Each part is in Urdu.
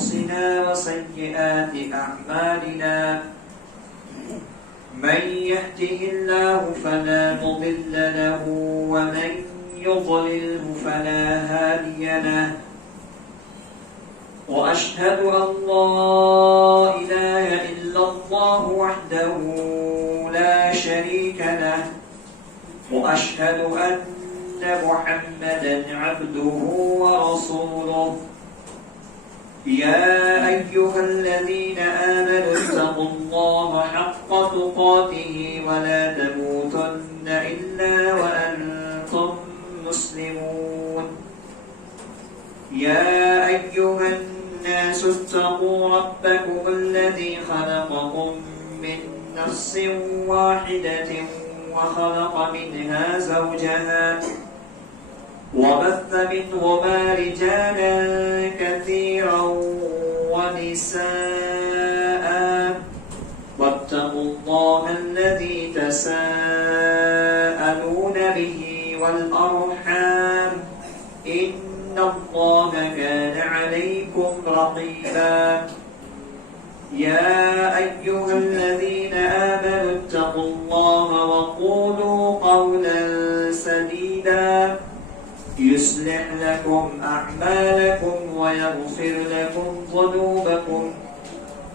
أنفسنا وسيئات أعمالنا من يهده الله فلا مضل له ومن يضلله فلا هادي له وأشهد أن لا إله إلا الله وحده لا شريك له وأشهد أن محمدا عبده ورسوله يا أيها الذين آمنوا اتقوا الله حق تقاته ولا تموتن إلا وأنتم مسلمون يا أيها الناس اتقوا ربكم الذي خلقكم من نفس واحدة وخلق منها زوجها وبث منهما رجالا كثيرا ونساء واتقوا الله الذي تساءلون به والأرحام إن الله كان عليكم رقيبا يا أيها الذين آمنوا اتقوا الله وقولوا قولا سديدا يصلح لكم أعمالكم ويغفر لكم ذنوبكم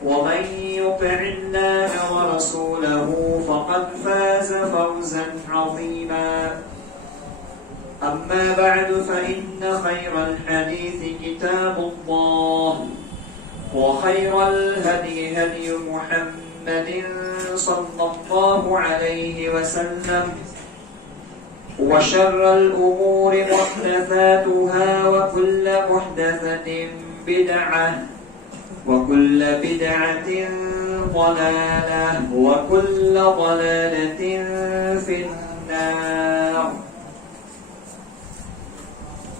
ومن يطع الله ورسوله فقد فاز فوزا عظيما أما بعد فإن خير الحديث كتاب الله وخير الهدي هدي محمد صلى الله عليه وسلم وشر الأمور محدثاتها وكل محدثة بدعة وكل بدعة ضلالة وكل ضلالة في النار.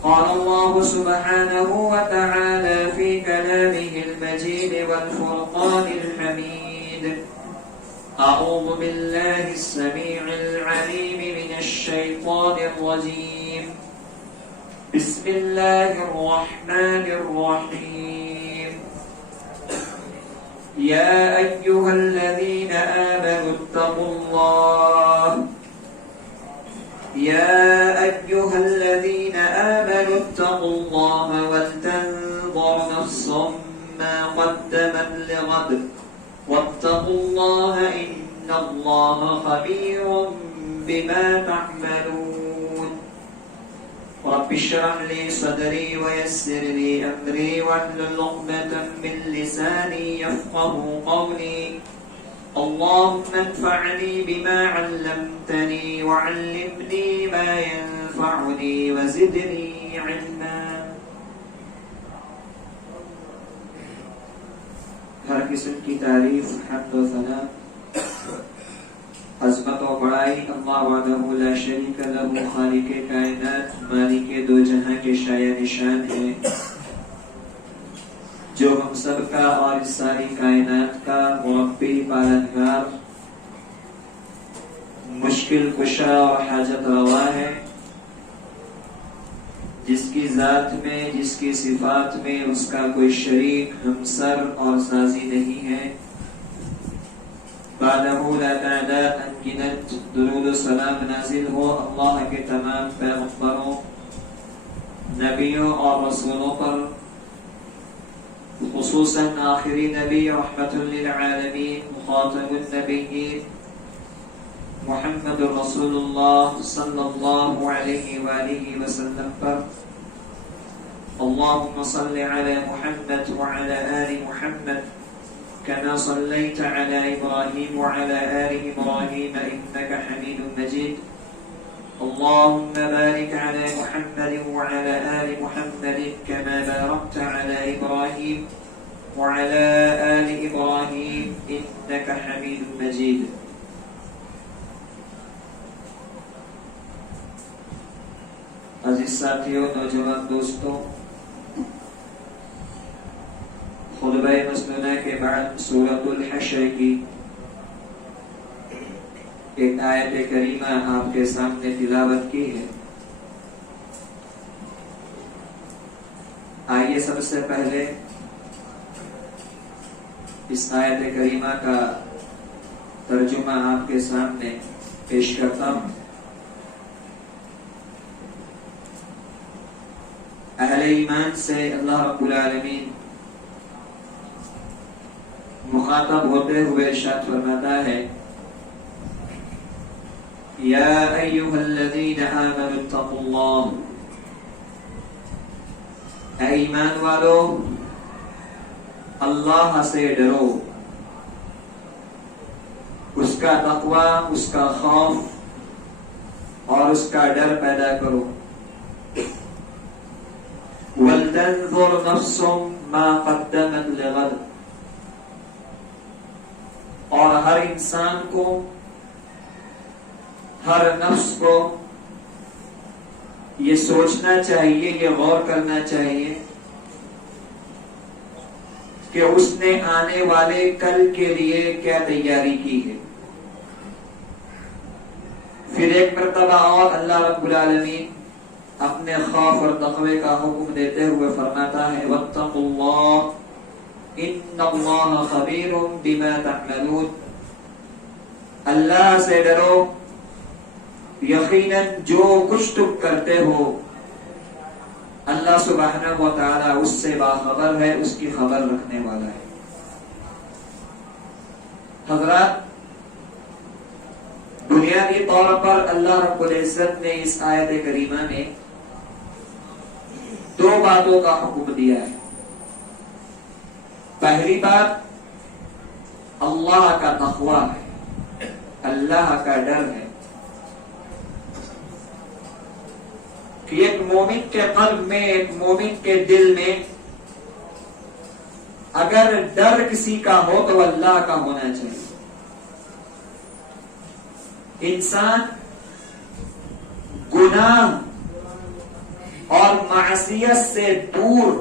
قال الله سبحانه وتعالى في كلامه المجيد والفرقان الحميد أعوذ بالله السميع العليم من الشيطان الرجيم بسم الله الرحمن الرحيم يا أيها الذين آمنوا اتقوا الله يا أيها الذين آمنوا اتقوا الله ولتنظر نفس ما قدمت لغد واتقوا الله إن الله خبير بما تعملون رب اشرح لي صدري ويسر لي أمري واحلل عقدة من لساني يفقه قولي اللهم انفعني بما علمتني وعلمني ما ينفعني وزدني علما. ہر قسم کی تعریف حمد و ثنا عظمت و بڑائی اللہ وحدہ لا شریک لہ خالق کائنات مالک دو جہاں کے شایع نشان ہے جو ہم سب کا اور اس ساری کائنات کا مربی پالنگار مشکل کشا اور حاجت روا ہے جس کی ذات میں جس کی صفات میں اس کا کوئی شریک ہمسر اور سازی نہیں ہے بعدہ لا تعداد انگنت درود و سلام نازل ہو اللہ کے تمام پیغمبروں نبیوں اور رسولوں پر خصوصاً آخری نبی رحمت للعالمین خاتم النبیین محمد رسول اللہ صلی اللہ علیہ وآلہ وسلم پر اللهم صل على محمد وعلى آل محمد كما صليت على إبراهيم وعلى آل إبراهيم إنك حميد مجيد اللهم بارك على محمد وعلى آل محمد كما باركت على إبراهيم وعلى آل إبراهيم إنك حميد مجيد. عزیز ساتھیوں نوجوان دوستوں خطبہ مسنونہ کے بعد سورۃ الحشر کی ایک آیت کریمہ آپ کے سامنے تلاوت کی ہے. آئیے سب سے پہلے اس آیت کریمہ کا ترجمہ آپ کے سامنے پیش کرتا ہوں۔ اہل ایمان سے اللہ رب العالمین مخاطب ہوتے ہوئے ارشاد فرماتا ہے، یا ایھا الذین آمنوا اتقوا اللہ، اے ایمان والو اللہ سے ڈرو، اس کا تقوی، اس کا خوف اور اس کا ڈر پیدا کرو۔ وَلْتَنْظُرْ نَفْسٌ مَا قَدَّمَتْ لِغَدٍ، اور ہر انسان کو، ہر نفس کو یہ سوچنا چاہیے، یہ غور کرنا چاہیے کہ اس نے آنے والے کل کے لیے کیا تیاری کی ہے۔ پھر ایک مرتبہ اور اللہ رب العالمین اپنے خوف اور تقوی کا حکم دیتے ہوئے فرماتا ہے، وَاتَّقُوا اللَّهَ إِنَّ اللَّهَ خَبِيرٌ بِمَا تَعْمَلُونَ، اللہ سے ڈرو، یقیناً جو کچھ تم کرتے ہو اللہ سبحانہ و تعالی اس سے باخبر ہے، اس کی خبر رکھنے والا ہے۔ حضرات، بنیادی طور پر اللہ رب العزت نے اس آیت کریمہ میں دو باتوں کا حکم دیا ہے۔ پہلی بات اللہ کا تقوی ہے، اللہ کا ڈر ہے کہ ایک مومن کے قلب میں، ایک مومن کے دل میں اگر ڈر کسی کا ہو تو اللہ کا ہونا چاہیے۔ انسان گناہ اور معصیت سے دور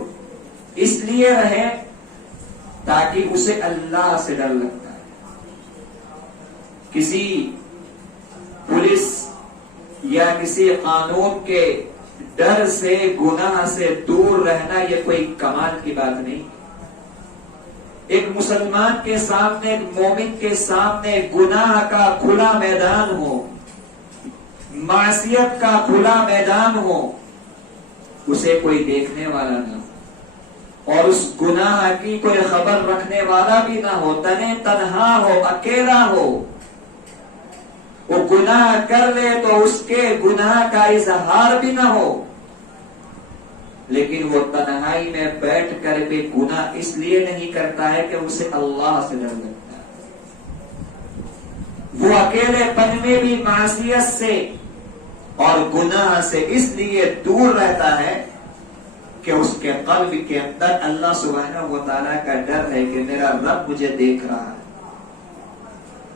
اس لیے رہے تاکہ اسے اللہ سے ڈر لگتا ہے۔ کسی پولیس یا کسی قانون کے ڈر سے، گناہ سے دور رہنا یہ کوئی کمال کی بات نہیں۔ ایک مسلمان کے سامنے، ایک مومن کے سامنے گناہ کا کھلا میدان ہو، معصیت کا کھلا میدان ہو، اسے کوئی دیکھنے والا نہ ہو اور اس گناہ کی کوئی خبر رکھنے والا بھی نہ ہو، تنہا ہو، اکیلا ہو، وہ گناہ کر لے تو اس کے گناہ کا اظہار بھی نہ ہو، لیکن وہ تنہائی میں بیٹھ کر بھی گناہ اس لیے نہیں کرتا ہے کہ اسے اللہ سے ڈر لگتا ہے۔ وہ اکیلے پن میں بھی معصیت سے اور گناہ سے اس لیے دور رہتا ہے کہ اس کے قلب کے اندر اللہ سبحانہ و تعالیٰ کا ڈر ہے کہ میرا رب مجھے دیکھ رہا ہے،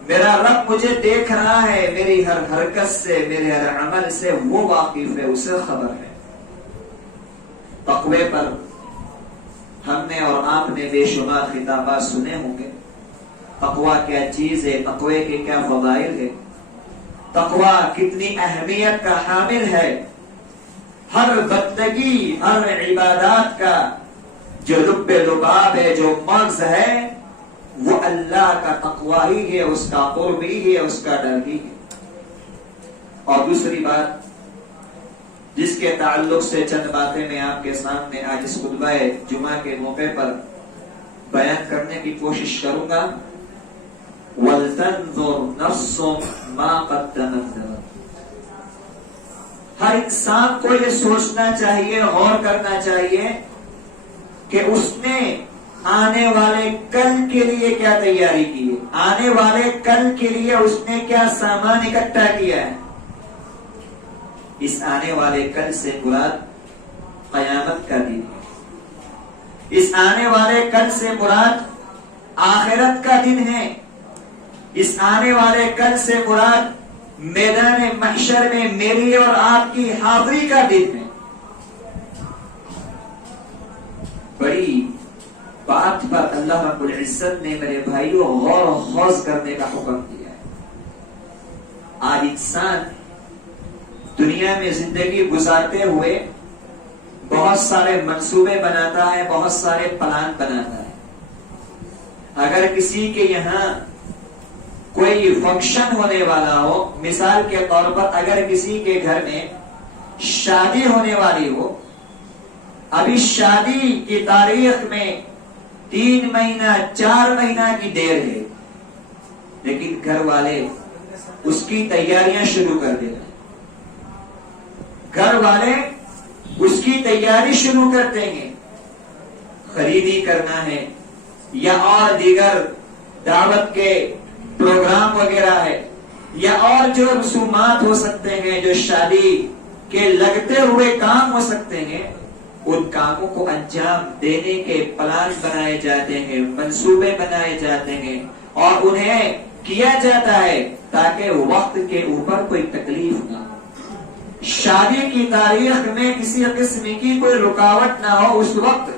میرا رب مجھے دیکھ رہا ہے، میری ہر حرکت سے، میرے ہر عمل سے وہ واقف ہے، اسے خبر ہے۔ تقوی پر ہم نے اور آپ نے بے شمار خطابات سنے ہوں گے۔ تقوی کیا چیز ہے، تقوی کے کیا فضائل ہے، تقوی کتنی اہمیت کا حامل ہے۔ ہر بندگی، ہر عبادات کا جو لب لباب ہے، جو مغز ہے، وہ اللہ کا تقوی ہی ہے، اس کا قرب ہی ہے، اس کا ڈر ہی ہے۔ اور دوسری بات جس کے تعلق سے چند باتیں میں آپ کے سامنے آج اس خطبہ جمعہ کے موقع پر بیان کرنے کی کوشش کروں گا۔ وَلْتَنْظُرْ نَفْسٌ مَا قَدَّمَتْ لِغَدٍ، ہر انسان کو یہ سوچنا چاہیے، غور کرنا چاہیے کہ اس نے آنے والے کل کے لیے کیا تیاری کی ہے، آنے والے کل کے لیے اس نے کیا سامان اکٹھا کیا ہے۔ اس آنے والے کل سے مراد قیامت کا دن ہے، اس آنے والے کل سے مراد آخرت کا دن ہے، اس آنے والے کل سے مراد میدان محشر میں میری اور آپ کی حاضری کا دن ہے۔ بڑی بات پر اللہ رب العزت نے میرے بھائیوں غور و خوض کرنے کا حکم دیا ہے۔ آج انسان دنیا میں زندگی گزارتے ہوئے بہت سارے منصوبے بناتا ہے، بہت سارے پلان بناتا ہے۔ اگر کسی کے یہاں کوئی فنکشن ہونے والا ہو، مثال کے طور پر اگر کسی کے گھر میں شادی ہونے والی ہو، ابھی شادی کی تاریخ میں 3 مہینہ 4 مہینہ کی دیر ہے، لیکن گھر والے اس کی تیاریاں شروع کر دیتے، گھر والے اس کی تیاری شروع کرتے ہیں، خریدی کرنا ہے یا اور دیگر دعوت کے پروگرام وغیرہ ہے یا اور جو رسومات ہو سکتے ہیں، جو شادی کے لگتے ہوئے کام ہو سکتے ہیں، ان کاموں کو انجام دینے کے پلان بنائے جاتے ہیں، منصوبے بنائے جاتے ہیں اور انہیں کیا جاتا ہے تاکہ وقت کے اوپر کوئی تکلیف نہ ہو، شادی کی تاریخ میں کسی قسم کی کوئی رکاوٹ نہ ہو، اس وقت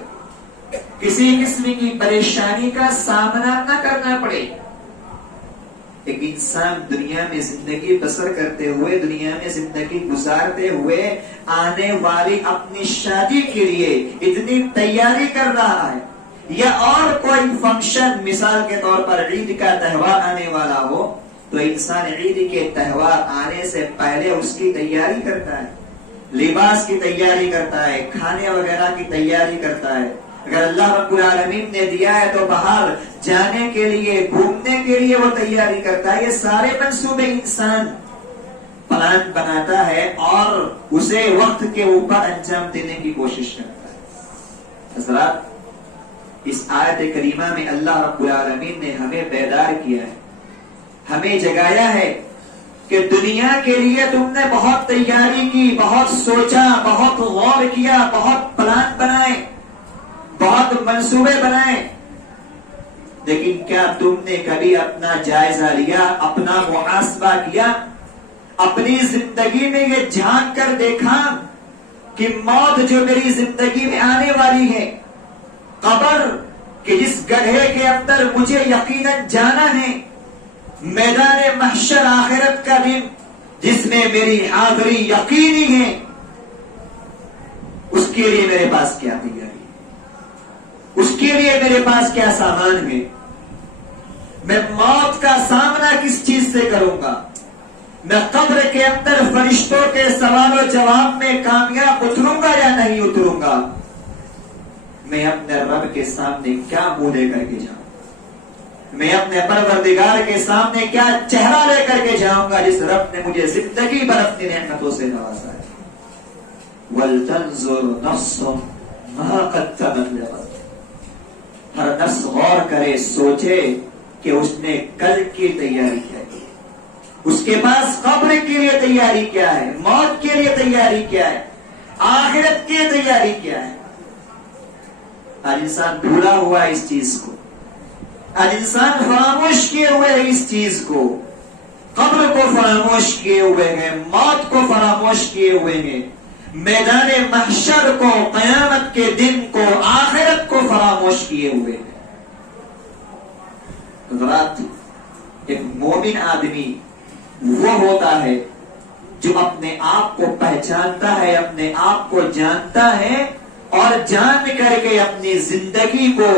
کسی قسم کی پریشانی کا سامنا نہ کرنا پڑے۔ ایک انسان دنیا میں زندگی بسر کرتے ہوئے، دنیا میں زندگی گزارتے ہوئے آنے والی اپنی شادی کے لیے اتنی تیاری کر رہا ہے، یا اور کوئی فنکشن، مثال کے طور پر عید کا تہوار آنے والا ہو تو انسان عید کے تہوار آنے سے پہلے اس کی تیاری کرتا ہے، لباس کی تیاری کرتا ہے، کھانے وغیرہ کی تیاری کرتا ہے۔ اگر اللہ رب العالمین نے دیا ہے تو باہر جانے کے لیے، گھومنے کے لیے وہ تیاری کرتا ہے۔ یہ سارے منصوبے انسان پلان بناتا ہے اور اسے وقت کے اوپر انجام دینے کی کوشش کرتا ہے۔ حضرات، اس آیت کریمہ میں اللہ رب العالمین نے ہمیں بیدار کیا ہے، ہمیں جگایا ہے کہ دنیا کے لیے تم نے بہت تیاری کی، بہت سوچا، بہت غور کیا، بہت پلان بنائے، بہت منصوبے بنائے، لیکن کیا تم نے کبھی اپنا جائزہ لیا، اپنا محاسبہ کیا، اپنی زندگی میں یہ جھانک کر دیکھا کہ موت جو میری زندگی میں آنے والی ہے، قبر کہ جس گڑھے کے اندر مجھے یقیناً جانا ہے، میدان محشر آخرت کا دن جس میں میری حاضری یقینی ہے، اس کے لیے میرے پاس کیا تیاری، اس کے لیے میرے پاس کیا سامان ہے، میں موت کا سامنا کس چیز سے کروں گا، میں قبر کے اندر فرشتوں کے سوال و جواب میں کامیاب اتروں گا یا نہیں اتروں گا، میں اپنے رب کے سامنے کیا منہ لے کر کے جاؤں، میں اپنے پروردگار کے سامنے کیا چہرہ لے کر کے جاؤں گا جس رب نے مجھے زندگی بھر اپنی نعمتوں سے نوازا ہے۔ وَلْتَنْظُرْ نَفْسٌ مَا قَدَّمَتْ لِغَدٍ، ہر نفس غور کرے، سوچے کہ اس نے کل کی تیاری کیا ہے، اس کے پاس قبر کے لیے تیاری کیا ہے، موت کے لیے تیاری کیا ہے، آخرت کی تیاری کیا ہے۔ آج انسان بھولا ہوا ہے اس چیز کو، آج انسان فراموش کیے ہوئے ہے اس چیز کو، قبر کو فراموش کیے ہوئے ہیں، موت کو فراموش کیے ہوئے ہیں، میدان محشر کو، قیامت کے دن کو، آخرت کو فراموش کیے ہوئے ہیں۔ حضرات، ایک مومن آدمی وہ ہوتا ہے جو اپنے آپ کو پہچانتا ہے، اپنے آپ کو جانتا ہے اور جان کر کے اپنی زندگی کو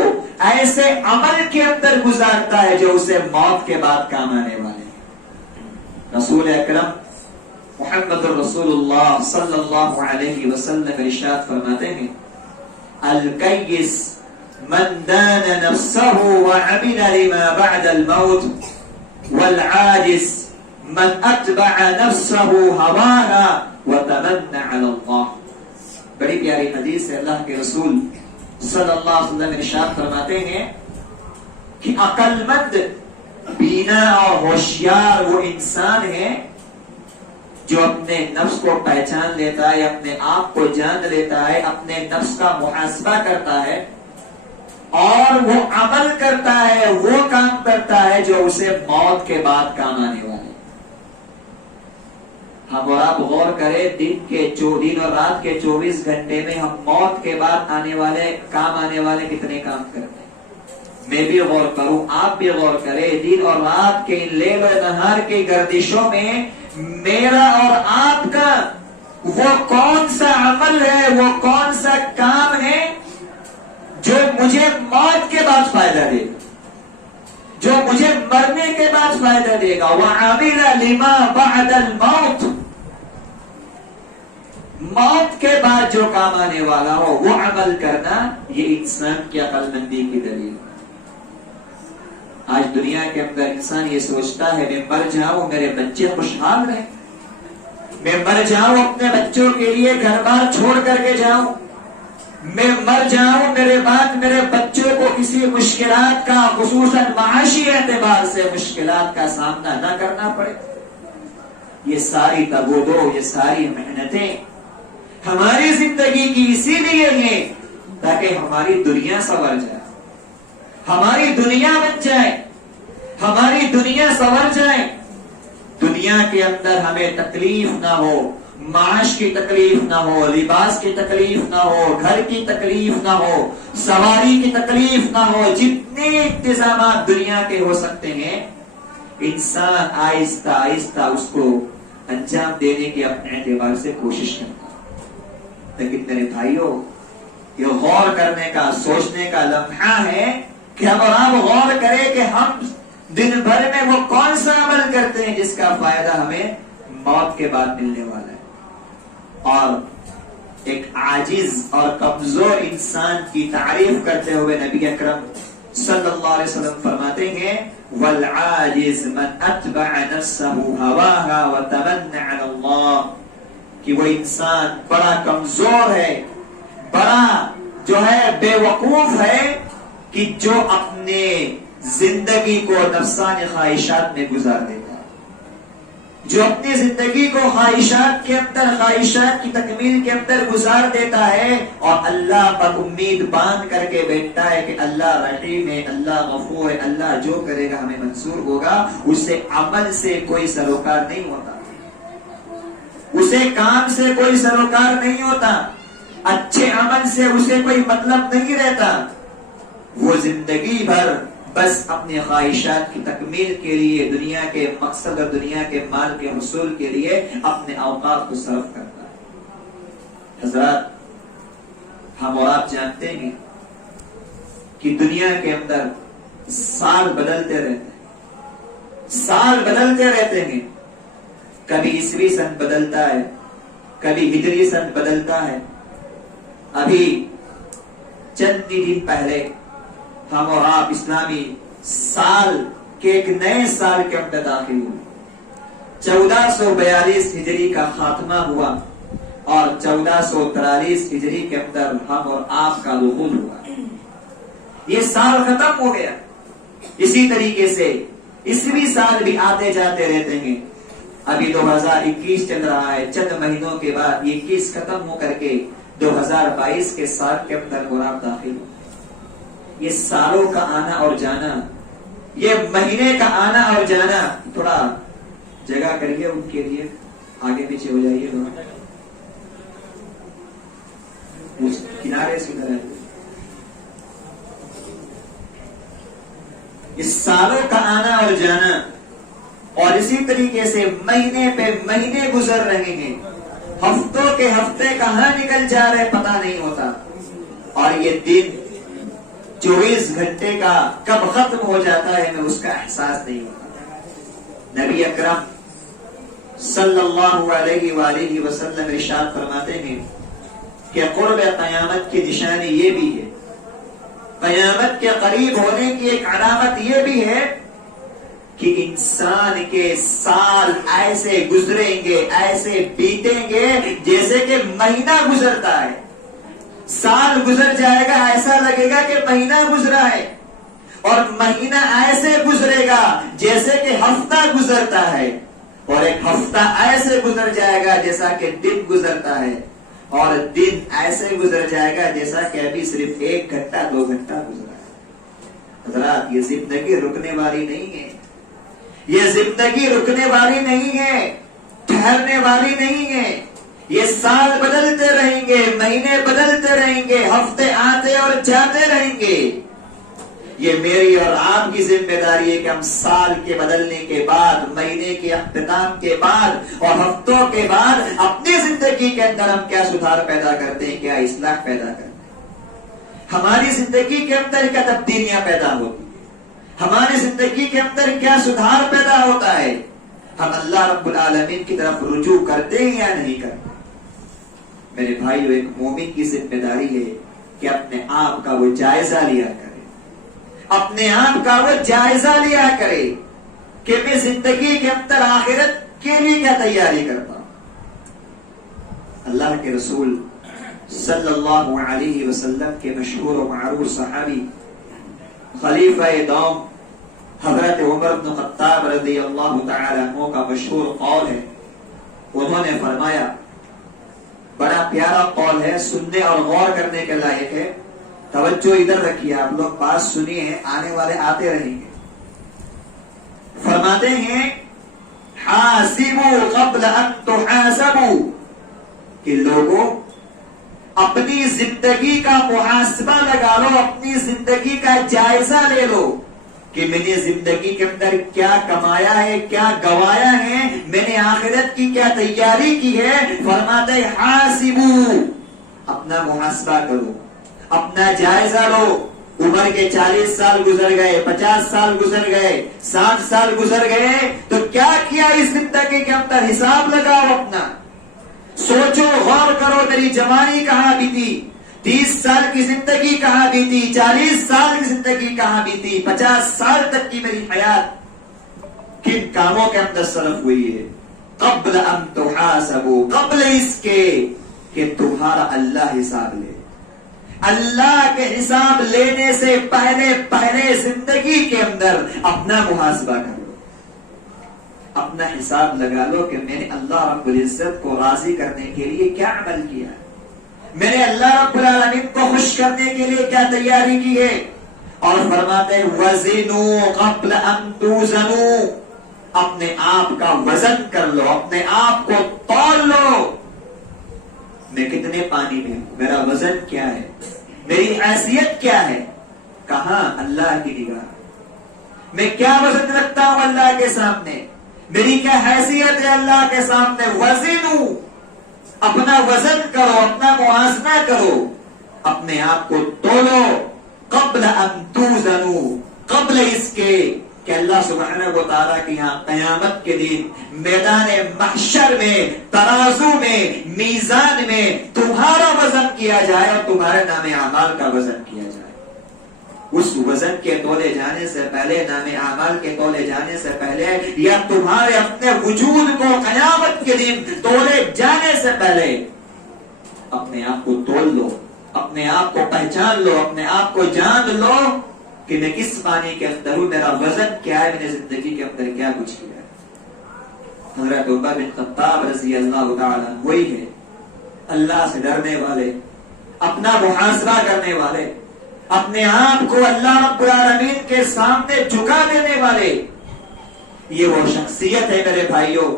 ایسے عمل کے اندر گزارتا ہے جو اسے موت کے بعد کام آنے والے ہیں۔ رسول اکرم محمد رسول اللہ صلی اللہ علیہ وسلم ارشاد فرماتے ہیں، الکیس من دان نفسه وعمل لما بعد الموت والعاجز من اتبع نفسه هواها وتمنى على الله۔ بڑی پیاری حدیث ہے، اللہ کے رسول صلی اللہ علیہ وسلم ارشاد فرماتے ہیں کہ عقل مند، بینا اور ہوشیار وہ انسان ہے جو اپنے نفس کو پہچان لیتا ہے، اپنے آپ کو جان لیتا ہے، اپنے نفس کا محاسبہ کرتا ہے اور وہ عمل کرتا ہے، وہ کام کرتا ہے جو اسے موت کے بعد کام آنے والے۔ ہم اور آپ غور کریں، دن اور رات کے 24 گھنٹے میں ہم موت کے بعد آنے والے کتنے کام کرتے ہیں۔ میں بھی غور کروں، آپ بھی غور کریں، دن اور رات کے لیل و نہار کی گردشوں میں میرا اور آپ کا وہ کون سا عمل ہے، وہ کون سا کام ہے جو مجھے موت کے بعد فائدہ دے۔ جو مجھے مرنے کے بعد فائدہ دے گا. وَعَمِلَ لِمَا بَعْدَ الْمَوْتِ, موت کے بعد جو کام آنے والا ہو وہ عمل کرنا, یہ انسان کی عقل مندی کی دلیل. آج دنیا کے اندر انسان یہ سوچتا ہے میں مر جاؤں میرے بچے خوشحال رہیں, میں مر جاؤں اپنے بچوں کے لیے گھر بار چھوڑ کر کے جاؤں, میں مر جاؤں میرے بعد میرے بچوں کو کسی مشکلات کا خصوصاً معاشی اعتبار سے مشکلات کا سامنا نہ کرنا پڑے. یہ ساری تگودو, یہ ساری محنتیں ہماری زندگی کی اسی لیے ہیں تاکہ ہماری دنیا سنور جائے, ہماری دنیا بن جائے, ہماری دنیا سنور جائے. دنیا کے اندر ہمیں تکلیف نہ ہو, معاش کی تکلیف نہ ہو, لباس کی تکلیف نہ ہو, گھر کی تکلیف نہ ہو, سواری کی تکلیف نہ ہو. جتنے انتظامات دنیا کے ہو سکتے ہیں انسان آہستہ آہستہ اس کو انجام دینے کی اپنے اعتبار سے کوشش کرتا. لیکن میرے بھائیوں, یہ غور کرنے کا, سوچنے کا لمحہ ہے کہ اب آپ غور کریں کہ ہم دن بھر میں وہ کون سا عمل کرتے ہیں جس کا فائدہ ہمیں موت کے بعد ملنے والا ہے. اور ایک عاجز اور کمزور انسان کی تعریف کرتے ہوئے نبی اکرم صلی اللہ علیہ وسلم فرماتے ہیں وَالْعَاجِزْ مَنْ أَتْبَعَ نَفْسَهُ هَوَاهَا وَتَمَنَّ عَلَى اللَّهِ, کہ وہ انسان بڑا کمزور ہے, بڑا جو ہے بے وقوف ہے کہ جو اپنے زندگی کو نفسانی خواہشات میں گزار دیتا ہے, جو اپنی زندگی کو خواہشات کے اندر, خواہشات کی تکمیل کے اندر گزار دیتا ہے اور اللہ پر امید باندھ کر کے بیٹھتا ہے کہ اللہ رحیم ہے, اللہ غفور ہے, اللہ جو کرے گا ہمیں منظور ہوگا. اسے عمل سے کوئی سروکار نہیں ہوتا, اسے کام سے کوئی سروکار نہیں ہوتا, اچھے عمل سے اسے کوئی مطلب نہیں رہتا. وہ زندگی بھر بس اپنی خواہشات کی تکمیل کے لیے, دنیا کے مقصد اور دنیا کے مال کے حصول کے لیے اپنے اوقات کو صرف کرتا ہے. حضرات, ہم اور آپ جانتے ہیں کہ دنیا کے اندر سال بدلتے رہتے ہیں, سال بدلتے رہتے ہیں. کبھی عیسوی سن بدلتا ہے, کبھی ہجری سن بدلتا ہے. ابھی چند دن پہلے ہم اور آپ اسلامی سال کے ایک نئے سال کے اندر داخل ہوئے. 1442 ہجری کا خاتمہ ہوا اور 1443 ہجری کے اندر ہم اور آپ کا دخول ہوا. یہ سال ختم ہو گیا. اسی طریقے سے عیسوی سال بھی آتے جاتے رہتے ہیں. ابھی 2021 چل رہا ہے, چند مہینوں کے بعد 21 ختم ہو کر کے 2022 کے سال کے اندر آپ داخل ہو. یہ سالوں کا آنا اور جانا, یہ مہینے کا آنا اور جانا, تھوڑا جگہ کریے ان کے لیے, آگے پیچھے ہو جائیے, کنارے سے ادھر. اس سالوں کا آنا اور جانا اور اسی طریقے سے مہینے پہ مہینے گزر رہے ہیں, ہفتوں کے ہفتے کہاں نکل جا رہے پتہ نہیں ہوتا, اور یہ دن 24 گھنٹے کا کب ختم ہو جاتا ہے ہمیں اس کا احساس نہیں ہوتا. نبی اکرم صلی اللہ علیہ وآلہ وسلم ارشاد فرماتے ہیں کہ قرب قیامت کی نشانی یہ بھی ہے, قیامت کے قریب ہونے کی ایک علامت یہ بھی ہے کہ انسان کے سال ایسے گزریں گے, ایسے بیتیں گے جیسے کہ مہینہ گزرتا ہے. سال گزر جائے گا, ایسا لگے گا کہ مہینہ گزرا ہے, اور مہینہ ایسے گزرے گا جیسے کہ ہفتہ گزرتا ہے, اور ایک ہفتہ ایسے گزر جائے گا جیسا کہ دن گزرتا ہے, اور دن ایسے گزر جائے گا جیسا کہ ابھی صرف 1 گھنٹہ 2 گھنٹہ گزرا ہے. حضرات, یہ زندگی رکنے والی نہیں ہے, یہ زندگی رکنے والی نہیں ہے, ٹھہرنے والی نہیں ہے. یہ سال بدلتے رہیں گے, مہینے بدلتے رہیں گے, ہفتے آتے اور جاتے رہیں گے. یہ میری اور آپ کی ذمہ داری ہے کہ ہم سال کے بدلنے کے بعد, مہینے کے اختتام کے بعد اور ہفتوں کے بعد اپنی زندگی کے اندر ہم کیا سدھار پیدا کرتے ہیں, کیا اصلاح پیدا کرتے ہیں, ہماری زندگی کے اندر کیا تبدیلیاں پیدا ہوتی ہیں, ہماری زندگی کے اندر کیا سدھار پیدا ہوتا ہے؟ ہم اللہ رب العالمین کی طرف رجوع کرتے ہیں یا نہیں کرتے؟ میرے بھائیو، ایک مومن کی ذمہ داری ہے کہ اپنے آپ کا وہ جائزہ لیا کرے، اپنے آپ کا وہ جائزہ لیا کرے کہ میں زندگی کے اندر آخرت کے لیے کیا تیاری کرتا ہوں۔ اللہ کے رسول صلی اللہ علیہ وسلم کے مشہور و معروف صحابی خلیفہ دوم حضرت عمر بن خطاب رضی اللہ تعالی عنہ کا مشہور قول ہے، انہوں نے فرمایا، بڑا پیارا قول ہے، سننے اور غور کرنے کے لائق ہے، توجہ ادھر رکھیے، آپ لوگ بات سنیے ہیں، آنے والے آتے رہیں گے۔ فرماتے ہیں حاسبوا قبل ان تحاسبوا، کہ لوگوں اپنی زندگی کا محاسبہ لگا لو، اپنی زندگی کا جائزہ لے لو کہ میں نے زندگی کے اندر کیا کمایا ہے، کیا گوایا ہے، میں نے آخرت کی کیا تیاری کی ہے۔ فرماتے ہیں حاسبوا، اپنا محاسبہ کرو، اپنا جائزہ لو۔ عمر کے 40 سال گزر گئے، 50 سال گزر گئے، 60 سال گزر گئے، تو کیا کیا اس زندگی کے اندر؟ حساب لگاؤ اپنا، سوچو غور کرو، میری جوانی کہاں بیتی، 30 سال کی زندگی کہاں بیتی، 40 سال کی زندگی کہاں بیتی، 50 سال تک کی میری حیات کن کاموں کے اندر صرف ہوئی ہے۔ قبل ان تحاسبوا، قبل اس کے کہ تمہارا اللہ حساب لے۔ اللہ کے حساب لینے سے پہلے زندگی کے اندر اپنا محاسبہ کرو، اپنا حساب لگا لو کہ میں نے اللہ رب العزت کو راضی کرنے کے لیے کیا عمل کیا ہے، میں نے اللہ رب العالمین کو خوش کرنے کے لیے کیا تیاری کی ہے۔ اور فرماتے ہیں وزنوا قبل ان توزنوا، اپنے آپ کا وزن کر لو، اپنے آپ کو تول لو، میں کتنے پانی میں ہوں، میرا وزن کیا ہے، میری حیثیت کیا ہے، کہاں اللہ کی نگاہ، میں کیا وزن رکھتا ہوں اللہ کے سامنے، میری کیا حیثیت ہے اللہ کے سامنے۔ وزنوا، اپنا وزن کرو، اپنا موازنہ کرو، اپنے آپ کو تولو۔ قبل ان توزنوا، قبل اس کے کہ اللہ سبحانہ و تعالیٰ کی یہاں قیامت کے دن میدان محشر میں، ترازو میں، میزان میں تمہارا وزن کیا جائے اور تمہارے نام اعمال کا وزن کیا جائے۔ اس وزن کے تولے جانے سے پہلے، نام اعمال کے تولے جانے سے پہلے، یا تمہارے اپنے وجود کو قیامت کے دن تولے جانے سے پہلے اپنے آپ کو تول لو، اپنے آپ کو پہچان لو، اپنے آپ کو جان لو کہ میں کس پانی کے اندر ہوں، میرا وزن کیا ہے، میں نے زندگی کے اندر کیا کچھ کیا ہے۔ حضرت عمر بن خطاب رضی اللہ تعالیٰ عنہ وہی ہے، اللہ سے ڈرنے والے، اپنا محاسبہ کرنے والے، اپنے آپ کو اللہ رب العالمین کے سامنے جھکا دینے والے۔ یہ وہ شخصیت ہے میرے بھائیوں،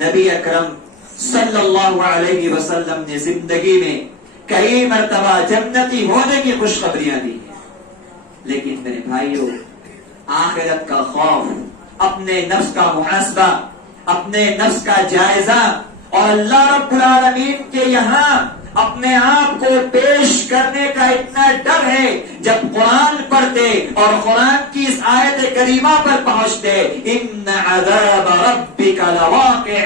نبی اکرم صلی اللہ علیہ وسلم نے زندگی میں کئی مرتبہ جنتی ہونے کی خوشخبریاں دی ہیں، لیکن میرے بھائیوں آخرت کا خوف، اپنے نفس کا محاسبہ، اپنے نفس کا جائزہ، اور اللہ رب العالمین کے یہاں اپنے آپ کو پیش کرنے کا اتنا ڈر ہے، جب قرآن پڑھتے اور قرآن کی اس آیت کریمہ پر پہنچتے، ان عذاب ربک لواقع،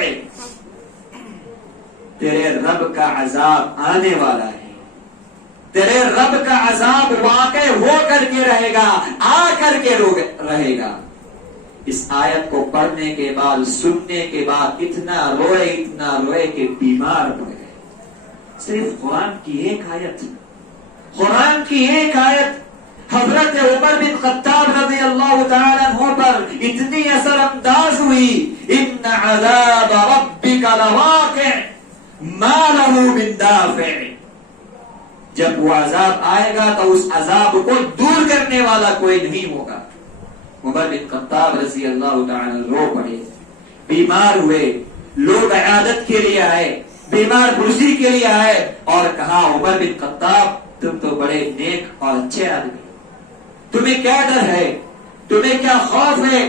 تیرے رب کا عذاب آنے والا ہے، تیرے رب کا عذاب واقع ہو کر کے رہے گا، آ کر کے رہے گا۔ اس آیت کو پڑھنے کے بعد، سننے کے بعد اتنا روئے کہ بیمار پڑ گئے۔ صرف قرآن کی ایک آیت، قرآن کی ایک آیت حضرت عمر بن خطاب رضی اللہ تعالی عنہ پر اتنی اثر انداز ہوئی، ان عذاب ربک لواقع ما له من دافع، جب وہ عذاب آئے گا تو اس عذاب کو دور کرنے والا کوئی نہیں ہوگا۔ عمر بن خطاب رضی اللہ تعالی رو پڑے، بیمار ہوئے، لوگ عیادت کے لیے آئے، بیمار پرسی کے لیے آئے، اور کہا عمر بن خطاب تم تو بڑے نیک اور اچھے آدمی، تمہیں کیا ڈر ہے، تمہیں کیا خوف ہے،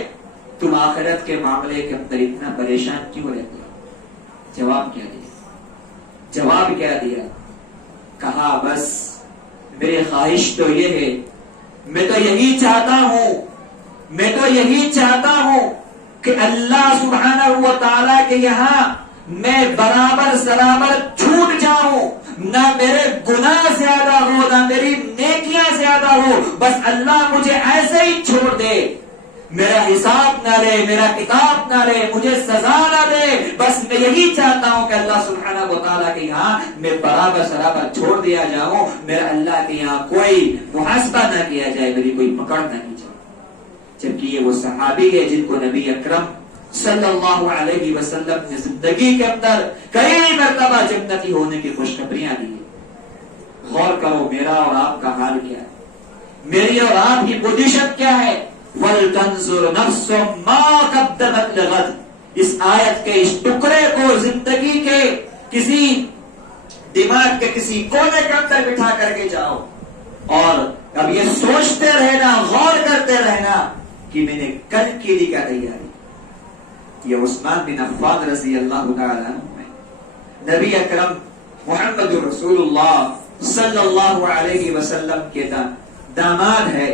تم آخرت کے معاملے کے اندر اتنا پریشان کیوں رہتے ہو؟ جواب کیا دیا؟ جواب کیا دیا؟ کہا بس میری خواہش تو یہ ہے، میں تو یہی چاہتا ہوں میں تو یہی چاہتا ہوں کہ اللہ سبحانہ و تعالیٰ کے یہاں میں برابر سرابر چھوٹ جاؤں، نہ میرے گناہ زیادہ ہو نہ میری نیکیاں زیادہ ہو، بس اللہ مجھے ایسے ہی چھوڑ دے، میرا حساب نہ لے، میرا کتاب نہ لے، مجھے سزا نہ دے، بس میں یہی چاہتا ہوں کہ اللہ سبحانہ و تعالیٰ کے یہاں میں برابر سرابر چھوڑ دیا جاؤں، میرا اللہ کے یہاں کوئی محاسبہ نہ کیا جائے، میری کوئی پکڑ نہ کی جائے۔ جبکہ یہ وہ صحابی ہے جن کو نبی اکرم صلی اللہ علیہ وسلم نے زندگی کے اندر کئی مرتبہ جنتی ہونے کی خوشخبریاں دی۔ غور کرو میرا اور آپ کا حال کیا ہے، میری اور آپ کی پوزیشن کیا ہے۔ وَلْتَنْظُرْ نَفْسٌ مَا قَدَّمَتْ لِغَدٍ، اس آیت کے اس ٹکڑے کو زندگی کے کسی دماغ کے کسی کونے کے اندر بٹھا کر کے جاؤ اور اب یہ سوچتے رہنا، غور کرتے رہنا کہ میں نے کل کے لیے کیا تیاری۔ یہ عثمان بن عفان رضی اللہ تعالیٰ عنہ ہے، نبی اکرم محمد رسول اللہ صلی اللہ علیہ وسلم کے داماد ہے،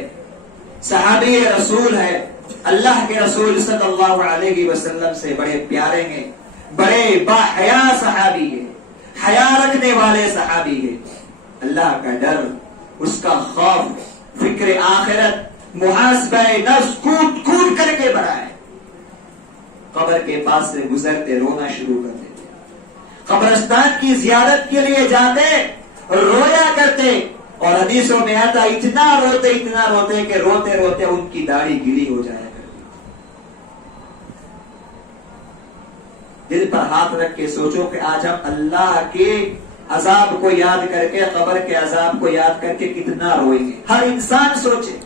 صحابی رسول ہے، اللہ کے رسول صلی اللہ علیہ وسلم سے بڑے پیارے ہیں، بڑے باحیا صحابی ہیں، حیا رکھنے والے صحابی ہیں۔ اللہ کا ڈر، اس کا خوف، فکر آخرت، محاسبہ نفس کود کود کر کے بڑھا ہے۔ قبر کے پاس سے گزرتے رونا شروع کر دیتے، قبرستان کی زیارت کے لیے جاتے رویا کرتے، اور حدیثوں میں آتا اتنا روتے کہ روتے روتے ان کی داڑھی گیلی ہو جایا کرتی۔ دل پر ہاتھ رکھ کے سوچو کہ آج ہم اللہ کے عذاب کو یاد کر کے، قبر کے عذاب کو یاد کر کے کتنا روئیں گے۔ ہر انسان سوچے،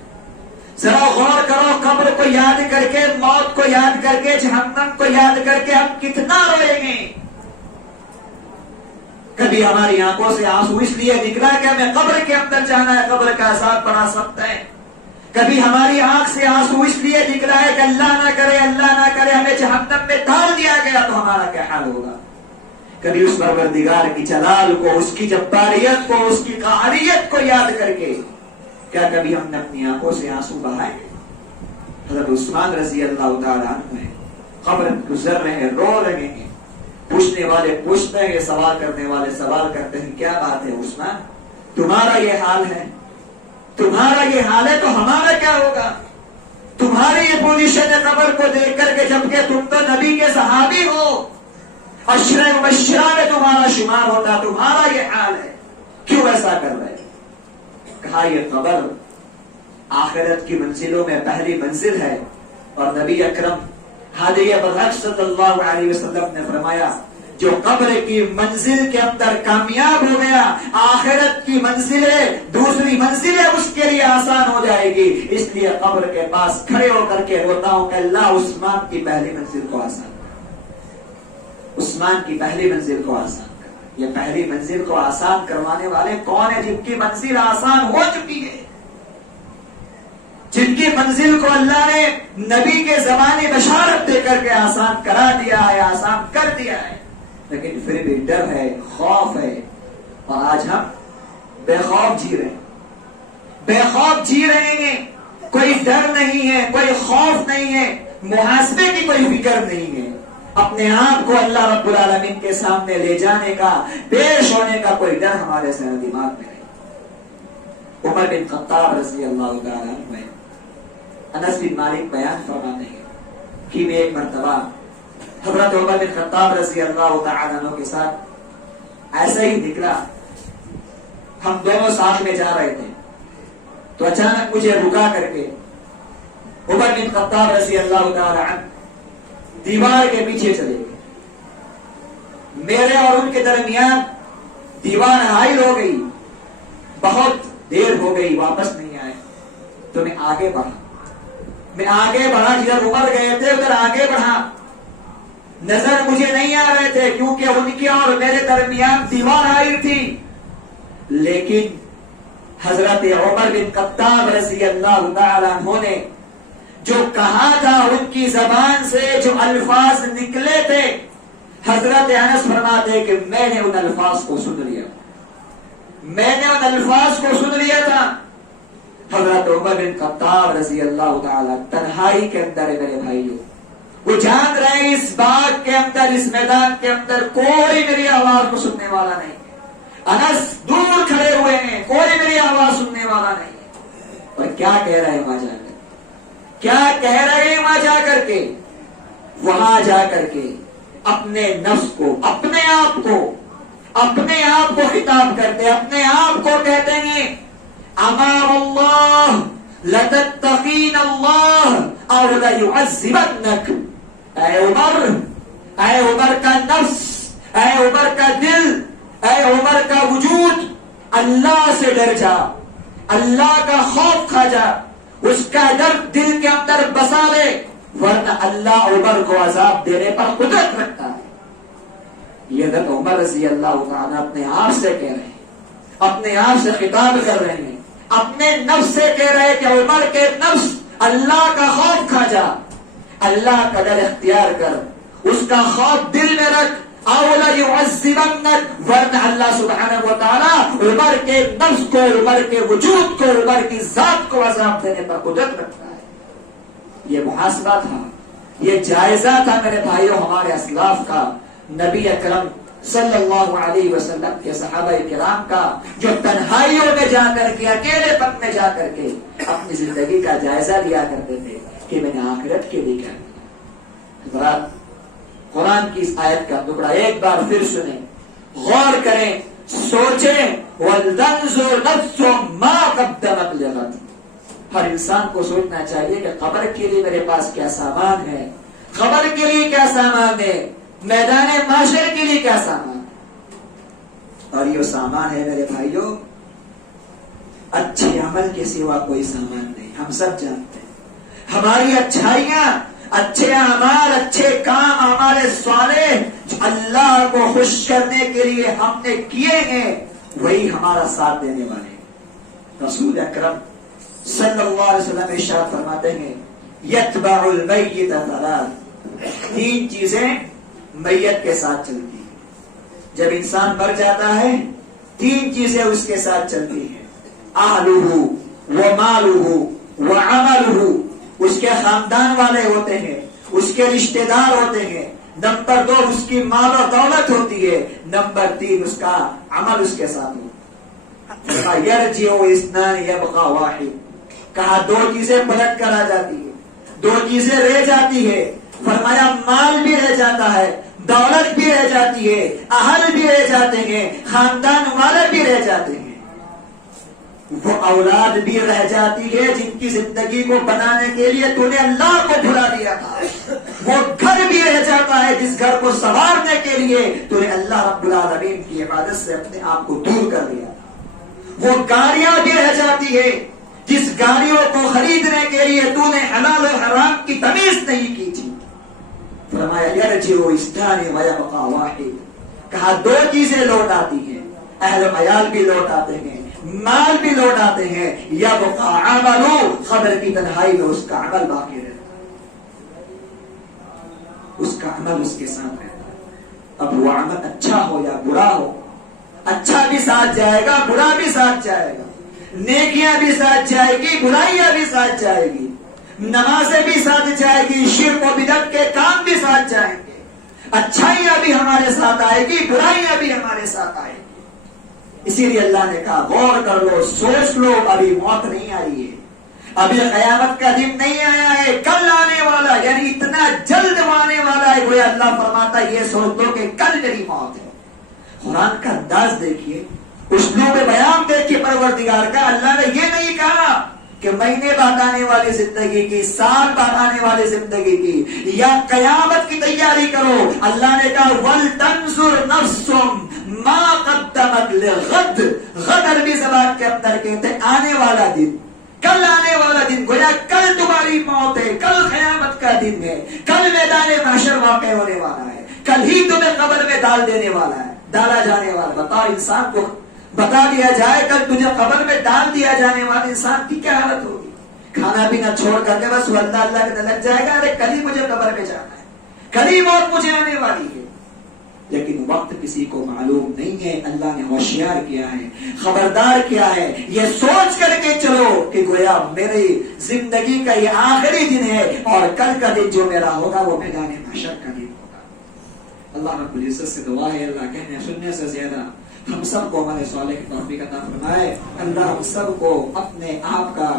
ذرا غور کرو، قبر کو یاد کر کے، موت کو یاد کر کے، جہنم کو یاد کر کے ہم کتنا روئیں گے۔ کبھی ہماری آنکھوں سے آنسو اس لیے نکلا کہ ہمیں قبر کے اندر جانا ہے، قبر کا عذاب بڑا سخت ہے۔ کبھی ہماری آنکھ سے آنسو اس لیے نکلا ہے کہ اللہ نہ کرے ہمیں جہنم میں ڈال دیا گیا تو ہمارا کیا حال ہوگا۔ کبھی اس پروردگار کی جلال کو، اس کی جباریت کو، اس کی قہریت کو یاد کر کے کیا کبھی ہم نے اپنی آنکھوں سے آنسو بہائے؟ حضرت عثمان رضی اللہ تعالیٰ عنہ ہیں، قبر گزر رہے ہیں، رو رہے ہیں، پوچھنے والے پوچھتے ہیں، سوال کرنے والے سوال کرتے ہیں، کیا بات ہے عثمان، تمہارا یہ حال ہے، تمہارا یہ حال ہے تو ہمارا کیا ہوگا؟ تمہاری یہ پوزیشن ہے قبر کو دیکھ کر کے، جبکہ تم تو نبی کے صحابی ہو، عشرہ مبشرہ میں تمہارا شمار ہوتا، تمہارا یہ حال ہے، کیوں ایسا کر رہے؟ کہا یہ قبر آخرت کی منزلوں میں پہلی منزل ہے، اور نبی اکرم ہادی برحق صلی اللہ علیہ وسلم نے فرمایا جو قبر کی منزل کے اندر کامیاب ہو گیا، آخرت کی دوسری منزلیں اس کے لیے آسان ہو جائے گی۔ اس لیے قبر کے پاس کھڑے ہو کر کے روتا ہوں کہ اللہ عثمان کی پہلی منزل کو آسان کر، عثمان کی پہلی منزل کو آسان کر۔ یہ پہلی منزل کو آسان کروانے والے کون ہیں؟ جن کی منزل آسان ہو چکی ہے، جن کی منزل کو اللہ نے نبی کے زمانے بشارت دے کر کے آسان کرا دیا ہے، آسان کر دیا ہے، لیکن پھر بھی ڈر ہے، خوف ہے، اور آج ہم بے خوف جی رہے ہیں، بے خوف جی رہے ہیں، کوئی ڈر نہیں ہے، کوئی خوف نہیں ہے، محاسبے کی کوئی فکر نہیں ہے، اپنے آپ کو اللہ رب العالمین کے سامنے لے جانے کا، پیش ہونے کا کوئی ڈر ہمارے ذہن و دماغ میں نہیں۔ عمر بن خطاب رضی اللہ تعالیٰ عنہ، انس بن مالک بیان فرماتے ہیں کہ میں ایک مرتبہ حضرت عمر بن خطاب رضی اللہ تعالیٰ عنہ کے ساتھ ایسے ہی نکلا، ہم دونوں ساتھ میں جا رہے تھے، تو اچانک مجھے رکا کر کے عمر بن خطاب رضی اللہ تعالیٰ عنہ دیوار کے پیچھے چلے گئے، میرے اور ان کے درمیان دیوار حائل ہو گئی، بہت دیر ہو گئی، واپس نہیں آئے، تو میں آگے بڑھا، جدھر عمر گئے تھے ادھر آگے بڑھا، نظر مجھے نہیں آ رہے تھے کیونکہ ان کی اور میرے درمیان دیوار آئی تھی، لیکن حضرت عمر بن خطاب رضی اللہ تعالیٰ عنہ نے جو کہا تھا، ان کی زبان سے جو الفاظ نکلے تھے، حضرت انس فرماتے کہ میں نے ان الفاظ کو سن لیا، میں نے ان الفاظ کو سن لیا تھا، حضرت عمر بن خطاب رضی اللہ تعالیٰ تنہائی کے اندر ہے میرے بھائیوں، وہ جان رہے ہیں اس باغ کے اندر، اس میدان کے اندر کوئی میری آواز کو سننے والا نہیں ہے۔ انس دور کھڑے ہوئے ہیں، کوئی میری آواز سننے والا نہیں ہے۔ اور کیا کہہ رہے ہیں وہاں جا کر، کیا کہہ رہے ہیں وہاں جا کر کے؟ وہاں جا کر کے اپنے نفس کو، اپنے آپ کو خطاب کرتے، اپنے آپ کو کہتے ہیں امام اللہ لتتقین اللہ اور لیعذبنک۔ اے عمر کا نفس، اے عمر کا دل، اے عمر کا وجود، اللہ سے ڈر جا، اللہ کا خوف کھا جا، اس کا ڈر دل کے اندر بسا لے، ورنہ اللہ عمر کو عذاب دینے پر قدرت رکھتا ہے۔ یہ حضرت عمر رضی اللہ تعالیٰ اپنے آپ سے کہہ رہے ہیں، اپنے آپ سے خطاب کر رہے ہیں، اپنے نفس سے کہہ رہے ہیں کہ عمر کے نفس اللہ کا خوف کھا جا، اللہ کا ڈر اختیار کر، اس کا خوف دل میں رکھ، اولا یعذبنک، ورنہ اللہ سبحانہ و تعالی عمر کے نفس کو، عمر کے وجود کو، عمر کی ذات کو عذاب دینے پر قدرت رکھتا ہے۔ یہ محاسبہ تھا، یہ جائزہ تھا میرے بھائیوں ہمارے اسلاف کا، نبی اکرم صلی اللہ علیہ وسلم کے صحابہ کرام کا، جو تنہائیوں میں جا کر کے، اکیلے پن میں جا کر کے اپنی زندگی کا جائزہ لیا کرتے تھے کہ میں نے آخرت کے لیے کیا کیا۔ حضرات قرآن کی اس آیت کا ٹکڑا ایک بار پھر سنیں، غور کریں، سوچیں، وَلْتَنْظُرْ نَفْسٌ مَا قَدَّمَتْ لِغَدٍ۔ ہر انسان کو سوچنا چاہیے کہ قبر کے لیے میرے پاس کیا سامان ہے، قبر کے لیے کیا سامان ہے، میدان معاشر کے لیے کیا سامان ہے۔ اور یہ سامان ہے میرے بھائیوں اچھے عمل کے سوا کوئی سامان نہیں۔ ہم سب جانتے ہیں ہماری اچھائیاں، اچھے اعمال، اچھے کام، ہمارے صالح جو اللہ کو خوش کرنے کے لیے ہم نے کیے ہیں، وہی ہمارا ساتھ دینے والے ہیں۔ رسول اکرم صلی اللہ علیہ وسلم ارشاد فرماتے ہیں یتبع المیت ثلاث، تین چیزیں میت کے ساتھ چلتی ہیں۔ جب انسان مر جاتا ہے تین چیزیں اس کے ساتھ چلتی ہیں، اہلہ ومالہ وعملہ، اس کے خاندان والے ہوتے ہیں، اس کے رشتہ دار ہوتے ہیں، نمبر 2 اس کی مال و دولت ہوتی ہے، نمبر 3 اس کا عمل اس کے ساتھ ہوتا ہے۔ یرجع اثنان یبقى واحد، کہا 2 چیزیں پلٹ کر آ جاتی ہے، 2 چیزیں رہ جاتی ہے۔ فرمایا مال بھی رہ جاتا ہے، دولت بھی رہ جاتی ہے، اہل بھی رہ جاتے ہیں، خاندان والے بھی رہ جاتے ہیں، وہ اولاد بھی رہ جاتی ہے جن کی زندگی کو بنانے کے لیے تو نے اللہ کو بھلا دیا تھا، وہ گھر بھی رہ جاتا ہے جس گھر کو سنوارنے کے لیے تو نے اللہ رب العالمین کی عبادت سے اپنے آپ کو دور کر دیا تھا، وہ گاڑیاں بھی رہ جاتی ہے جس گاڑیوں کو خریدنے کے لیے تو نے حلال و حرام کی تمیز نہیں کی تھی۔ فرمایا یرجع اثنان ویبقى واحد، کہا 2 چیزیں لوٹ آتی ہیں، اہل و عیال بھی لوٹ آتے ہیں، مال بھی لوٹ آتے ہیں، یبقى عمل، قبر کی تنہائی میں اس کا عمل باقی رہتا ہے، اس کا عمل اس کے ساتھ رہتا ہے۔ اب وہ عمل اچھا ہو یا برا ہو، اچھا بھی ساتھ جائے گا، برا بھی ساتھ جائے گا، نیکیاں بھی ساتھ جائے گی، برائیاں بھی ساتھ جائے گی، نمازیں بھی ساتھ جائے گی، شرک و بدعت کے کام بھی ساتھ جائیں گے، اچھائیاں بھی ہمارے ساتھ آئے گی، برائیاں بھی ہمارے ساتھ آئے گی۔ اسی لیے اللہ نے کہا غور کر لو، سوچ لو، ابھی موت نہیں آئی ہے، ابھی قیامت کا دن نہیں آیا ہے، کل آنے والا، یعنی اتنا جلد آنے والا ہے۔ وہ اللہ فرماتا ہے یہ سوچ دو کہ کل میری موت ہے۔ قرآن کا انداز دیکھیے، اسلوب بیان دیکھیے پروردگار کا۔ اللہ نے یہ نہیں کہا کہ مہینے بعد آنے والی زندگی کی، سال بعد آنے والی زندگی کی، یا قیامت کی تیاری کرو۔ اللہ نے کہا وَلْتَنْظُرْ نَفْسٌ مَا قَدَّمَتْ لِغَدٍ، غد عربی زبان کے اندر کہتے ہیں آنے والا دن، کل آنے والا دن، گویا کل تمہاری موت ہے، کل قیامت کا دن ہے، کل میدان محشر واقع ہونے والا ہے، کل ہی تمہیں قبر میں ڈال دینے والا ہے، ڈالا جانے والا۔ بتاؤ انسان کو بتا دیا جائے کل تجھے قبر میں ڈال دیا جانے والا، انسان کی کیا حالت ہوگی؟ کھانا پینا چھوڑ کر کے بس وہ اللہ کے لگ جائے گا، ارے کل ہی مجھے قبر میں جانا ہے، کل ہی موت مجھے آنے والی ہے۔ لیکن وقت کسی کو معلوم نہیں ہے. اللہ نے ہوشیار کیا ہے, خبردار کیا ہے, یہ سوچ کر کے چلو کہ گویا میری زندگی کا یہ آخری دن ہے اور کل کا دن جو میرا ہوگا وہ میدان محشر کا دن ہوگا. اللہ رب العزت سے دعا ہے اللہ کہنے سننے سے زیادہ ہم سب کو ہمارے صالح کی توفیق عطا فرمائے. اللہ ہم سب کو اپنے آپ کا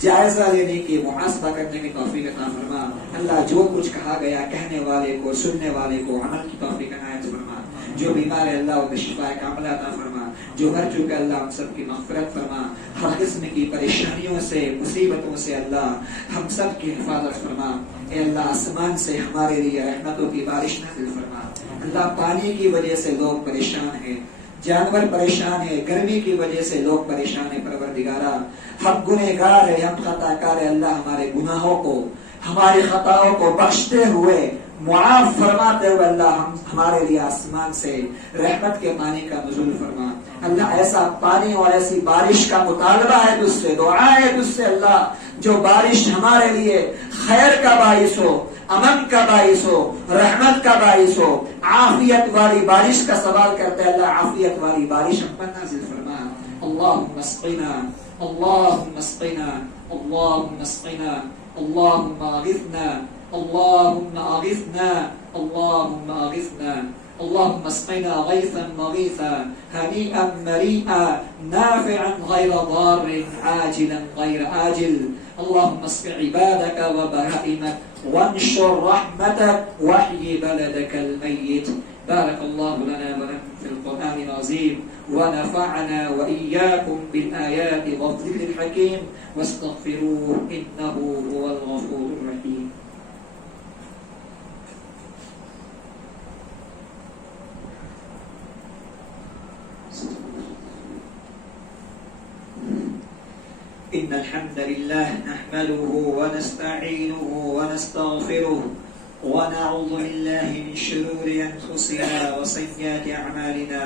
جائزہ لینے کی, محاسبہ کرنے کی توفیق عطا فرما. اللہ جو کچھ کہا گیا کہنے والے کو, سننے والے کو عمل کی توفیق عنایت فرما. جو بیمار ہے اللہ انہیں شفا کاملہ عطا فرما. جو ہر چکے اللہ ہم سب کی مغفرت فرما. ہر قسم کی پریشانیوں سے, مصیبتوں سے اللہ ہم سب کی حفاظت فرما. اے اللہ آسمان سے ہمارے لیے رحمتوں کی بارش نازل فرما. اللہ پانی کی وجہ سے لوگ پریشان ہیں, جانور پریشان ہے, گرمی کی وجہ سے لوگ پریشان ہیں. پروردگارا ہم گنہگار ہیں, ہم خطا کار ہیں. اللہ ہمارے گناہوں کو, ہماری خطاؤں کو بخشتے ہوئے, معاف فرماتے ہوئے اللہ ہمارے لیے آسمان سے رحمت کے پانی کا نزول فرما. اللہ ایسا پانی اور ایسی بارش کا مطالبہ ہے تجھ سے, دعا ہے تجھ سے اللہ, جو بارش ہمارے لیے خیر کا باعث ہو, امن کا باعث ہو, رحمت کا باعث ہو, عافیت والی بارش کا سوال کرتے ہیں. اللہ عافیت والی بارش ہم پر نازل فرما. اللہم اسقنا, اللہم اسقنا, اللہم اسقنا, اللہم اغثنا, اللہم اغثنا, اللہم اغثنا. اللهم اسقنا غيثا مغيثا هنيئا مريئا نافعا غير ضار عاجلا غير آجل. اللهم اسق عبادك وبهائمك وانشر رحمتك واحيي بلدك الميت. بارك الله لنا ولكم في القرآن العظيم ونفعنا وإياكم بالآيات والذكر الحكيم واستغفروه إنه هو الغفور الرحيم. إن الحمد لله نحمده ونستعينه ونستغفره ونعوذ بالله من شرور أنفسنا وسيئات أعمالنا.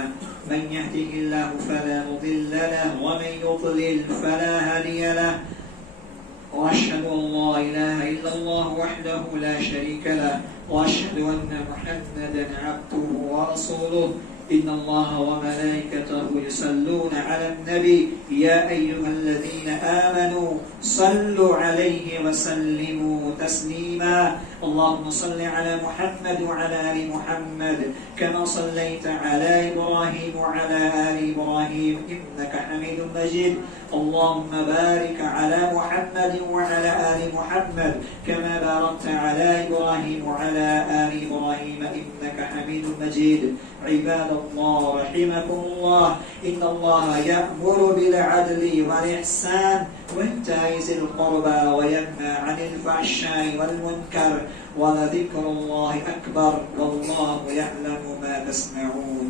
من يهده الله فلا مضل له ومن يضلل فلا هادي له. وأشهد أن لا إله إلا الله وحده لا شريك له وأشهد أن محمدا عبده ورسوله. إن الله وملائكته يصلون على النبي يا أيها الذين آمنوا صلوا عليه وسلموا تسليما. اللهم صل على محمد وعلى آل محمد كما صليت على إبراهيم وعلى آل إبراهيم إنك حميد مجيد. اللهم بارك على محمد وعلى آل محمد كما باركت على إبراهيم وعلى آل إبراهيم إنك حميد مجيد. عباد الله رحمكم الله, إن الله يأمر بالعدل والإحسان وإيتاء ذي القربى وينهى عن الفحشاء والمنكر ولذكر الله أكبر والله يعلم ما تصنعون.